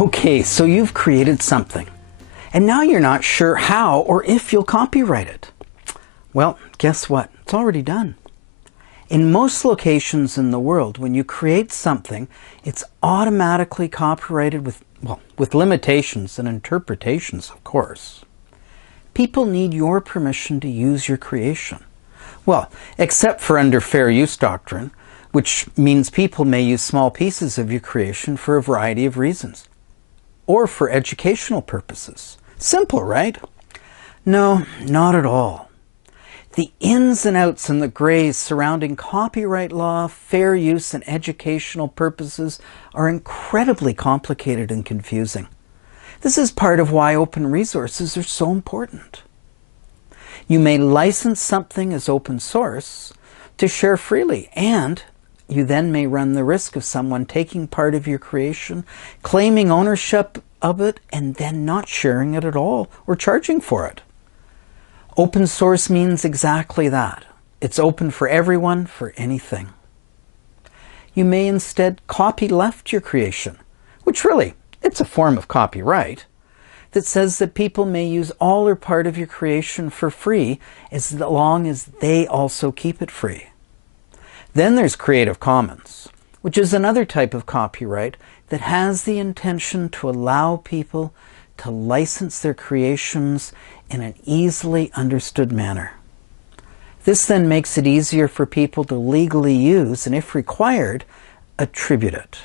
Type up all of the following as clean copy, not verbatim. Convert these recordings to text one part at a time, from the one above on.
Okay, so you've created something, and now you're not sure how or if you'll copyright it. Well, guess what? It's already done. In most locations in the world, when you create something, it's automatically copyrighted with limitations and interpretations, of course. People need your permission to use your creation. Well, except for under fair use doctrine, which means people may use small pieces of your creation for a variety of reasons, or for educational purposes. Simple, right? No, not at all. The ins and outs and the grays surrounding copyright law, fair use, and educational purposes are incredibly complicated and confusing. This is part of why open resources are so important. You may license something as open source to share freely, and you then may run the risk of someone taking part of your creation, claiming ownership of it, and then not sharing it at all or charging for it. Open source means exactly that. It's open for everyone, for anything. You may instead copyleft your creation, which really, it's a form of copyright, that says that people may use all or part of your creation for free as long as they also keep it free. Then there's Creative Commons, which is another type of copyright that has the intention to allow people to license their creations in an easily understood manner. This then makes it easier for people to legally use and, if required, attribute it.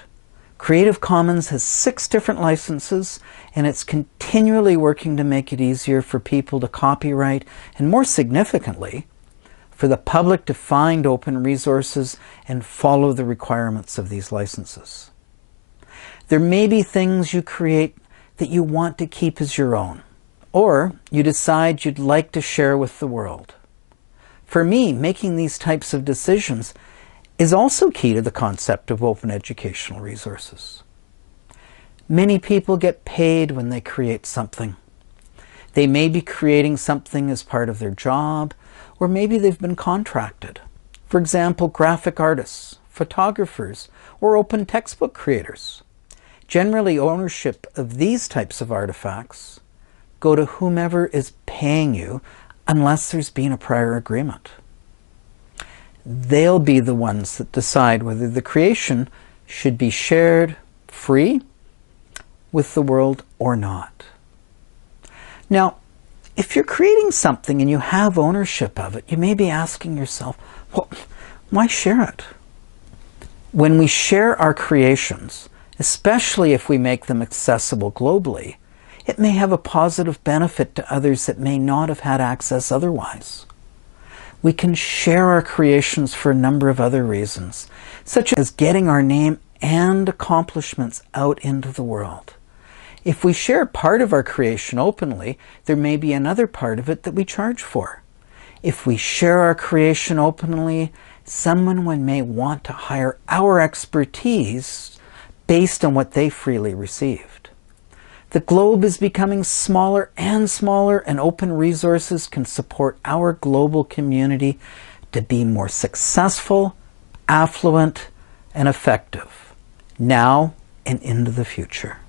Creative Commons has 6 different licenses, and it's continually working to make it easier for people to copyright, and more significantly, for the public to find open resources and follow the requirements of these licenses. There may be things you create that you want to keep as your own, or you decide you'd like to share with the world. For me, making these types of decisions is also key to the concept of open educational resources. Many people get paid when they create something. They may be creating something as part of their job, or maybe they've been contracted. For example, graphic artists, photographers, or open textbook creators. Generally, ownership of these types of artifacts go to whomever is paying you, unless there's been a prior agreement. They'll be the ones that decide whether the creation should be shared free with the world or not. Now, if you're creating something and you have ownership of it, you may be asking yourself, well, why share it? When we share our creations, especially if we make them accessible globally, it may have a positive benefit to others that may not have had access otherwise. We can share our creations for a number of other reasons, such as getting our name and accomplishments out into the world. If we share part of our creation openly, there may be another part of it that we charge for. If we share our creation openly, someone may want to hire our expertise based on what they freely received. The globe is becoming smaller and smaller, and open resources can support our global community to be more successful, affluent, and effective, now and into the future.